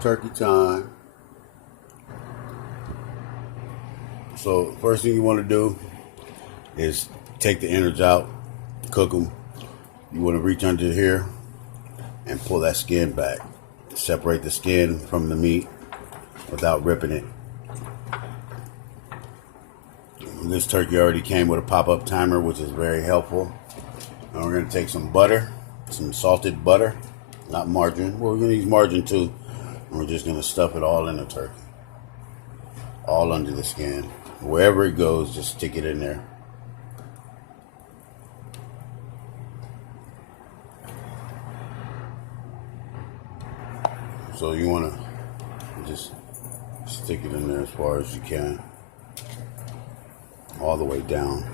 Turkey time. So first thing you want to do is take the innards out, cook them. You want to reach under here and pull that skin back. Separate the skin from the meat without ripping it. This turkey already came with a pop-up timer, which is very helpful. Now we're going to take some butter, some salted butter, not margarine. Well, we're going to use margarine too. And we're just going to stuff it all in the turkey. All under the skin. Wherever it goes, just stick it in there. So you want to just stick it in there as far as you can. All the way down.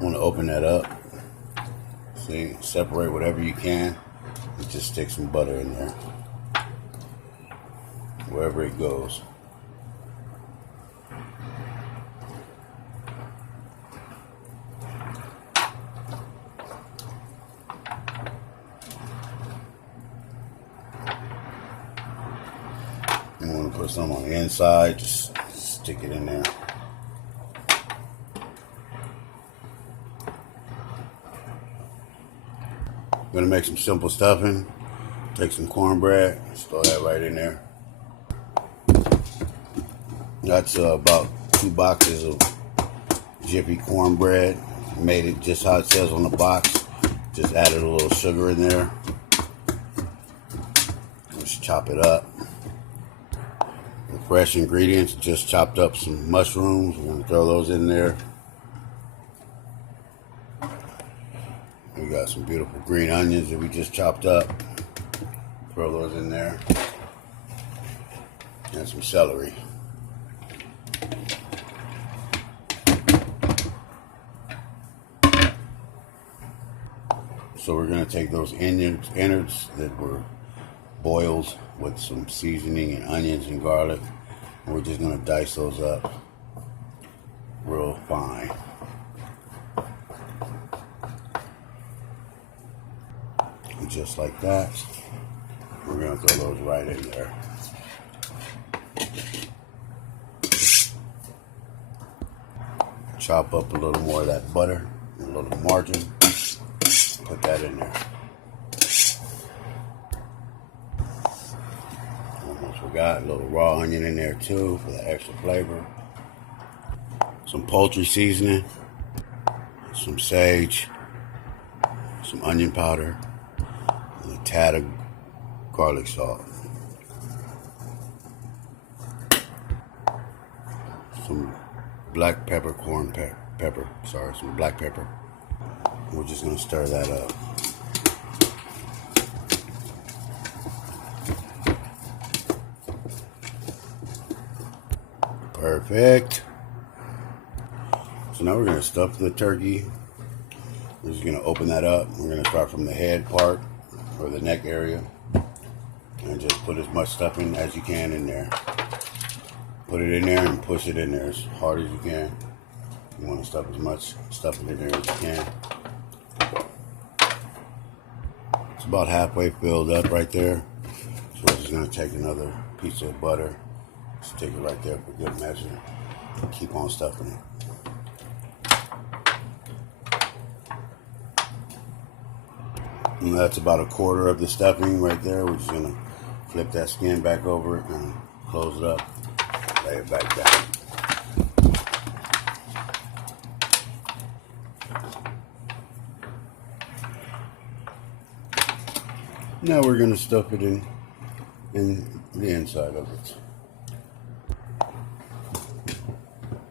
Want to open that up. See, separate whatever you can and just stick some butter in there. Wherever it goes. You want to put some on the inside, just stick it in there. I'm going to make some simple stuffing. Take some cornbread, just throw that right in there. That's about 2 boxes of Jiffy cornbread. Made it just how it says on the box. Just added a little sugar in there. Just chop it up. Fresh ingredients, just chopped up some mushrooms. We're going to throw those in there. We got some beautiful green onions that we just chopped up. Throw those in there. And some celery. So we're going to take those innards that were boiled with some seasoning and onions and garlic. And we're just going to dice those up real fine. And just like that, we're going to throw those right in there. Chop up a little more of that butter, a little margarine. Put that in there. Got a little raw onion in there too for the extra flavor. Some poultry seasoning, some sage, some onion powder, and a tad of garlic salt. Some black pepper, some black pepper. We're just going to stir that up. Perfect. So now we're going to stuff the turkey. We're just going to open that up. We're going to start from the head part or the neck area and just put as much stuffing as you can in there. Put it in there and push it in there as hard as you can. You want to stuff as much stuffing in there as you can. It's about halfway filled up right there. So we're just going to take another piece of butter. Stick it right there for good measure. Keep on stuffing it. And that's about 1/4 of the stuffing right there. We're just going to flip that skin back over it and close it up. Lay it back down. Now we're going to stuff it in the inside of it.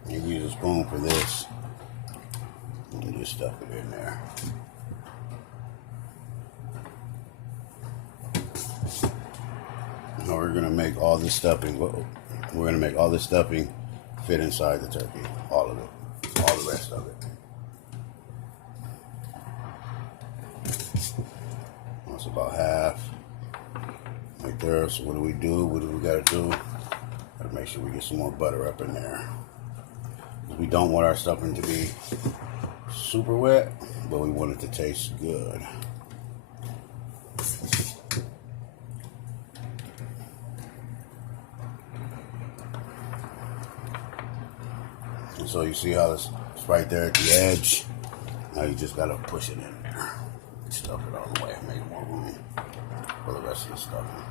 You use a spoon for this and just stuff it in there. Now we're going to make all this stuffing. We're going to make all this stuffing fit inside the turkey. All of it. All the rest of it. That's about half. Right there. So what do we do? What do we got to do? Got to make sure we get some more butter up in there. We don't want our stuffing to be super wet, but we want it to taste good. And so you see how it's right there at the edge. Now you just gotta push it in there. Stuff it all the way, make more room for the rest of the stuffing.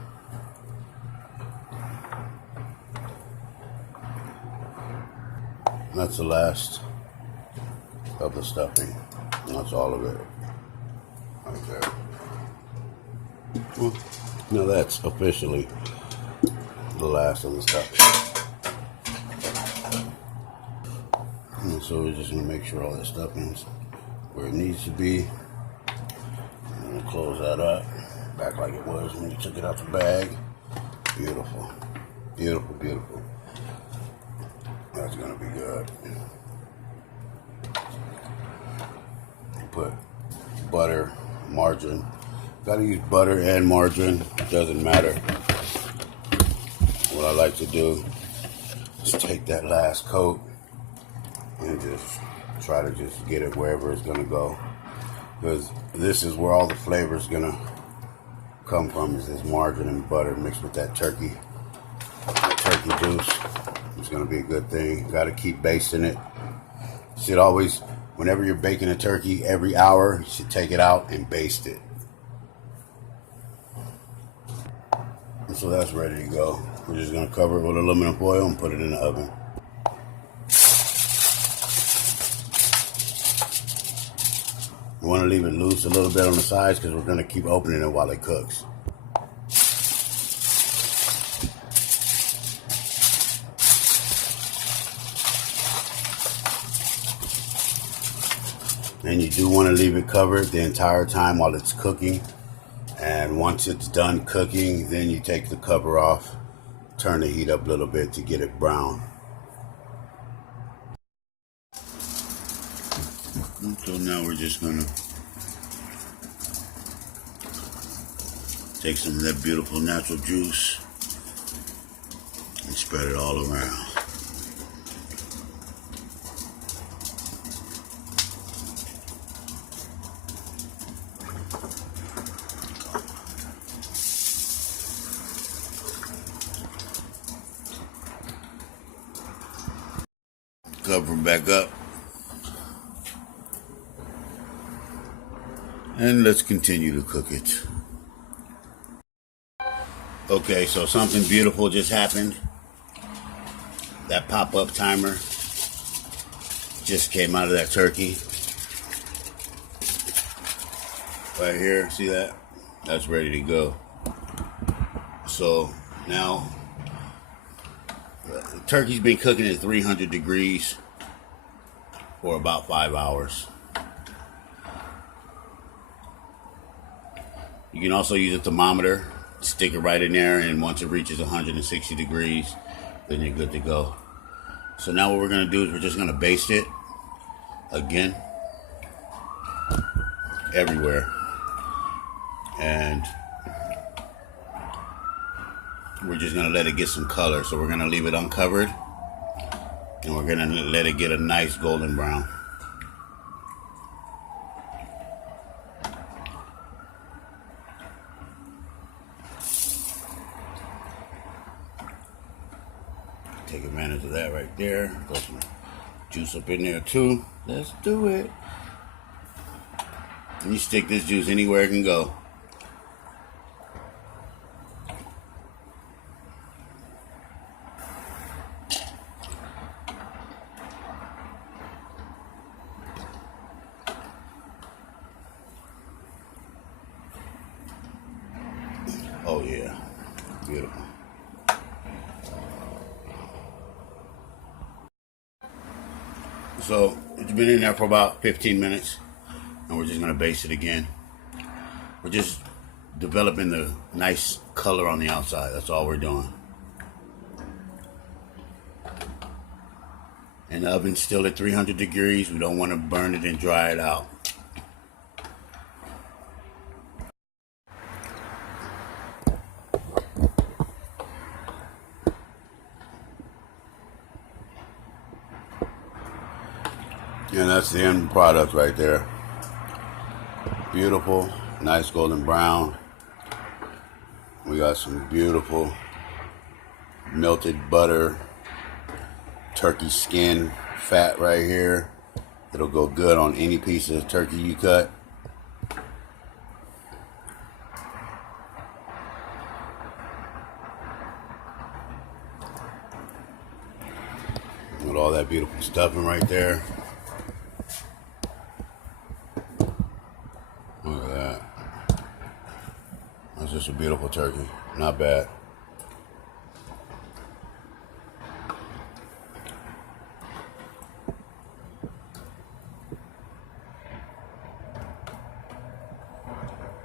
And that's the last of the stuffing. And that's all of it. Right there. Well, now that's officially the last of the stuffing. And so we're just gonna make sure all the stuffing's where it needs to be. I'm gonna close that up, back like it was when you took it out the bag. Beautiful, beautiful, beautiful. That's gonna be good. Put butter, margarine. Gotta use butter and margarine. It doesn't matter. What I like to do is take that last coat and just try to just get it wherever it's gonna go, because this is where all the flavor is gonna come from, is this margarine and butter mixed with that turkey juice. It's gonna be a good thing. Got to keep basting it. You should always, whenever you're baking a turkey, every hour you should take it out and baste it. And so that's ready to go. We're just gonna cover it with aluminum foil and put it in the oven. We want to leave it loose a little bit on the sides because we're going to keep opening it while it cooks. And you do want to leave it covered the entire time while it's cooking. And once it's done cooking, then you take the cover off, turn the heat up a little bit to get it brown. So now we're just gonna take some of that beautiful natural juice and spread it all around. Cover them back up. And let's continue to cook it. Okay, so something beautiful just happened. That pop-up timer just came out of that turkey. Right here, see that? That's ready to go. So now, the turkey's been cooking at 300 degrees for about 5 hours. You can also use a thermometer, stick it right in there, and once it reaches 160 degrees, then you're good to go. So now what we're going to do is we're just going to baste it again everywhere. And we're just going to let it get some color. So we're going to leave it uncovered, and we're going to let it get a nice golden brown. Take advantage of that right there. Throw some juice up in there too. Let's do it. And you stick this juice anywhere it can go. Oh yeah, beautiful. So it's been in there for about 15 minutes, and we're just gonna baste it again. We're just developing the nice color on the outside. That's all we're doing. And the oven's still at 300 degrees. We don't want to burn it and dry it out. And that's the end product right there. Beautiful, nice golden brown. We got some beautiful melted butter, turkey skin fat right here. It'll go good on any piece of turkey you cut. With all that beautiful stuffing right there. Look at that. That's just a beautiful turkey. Not bad.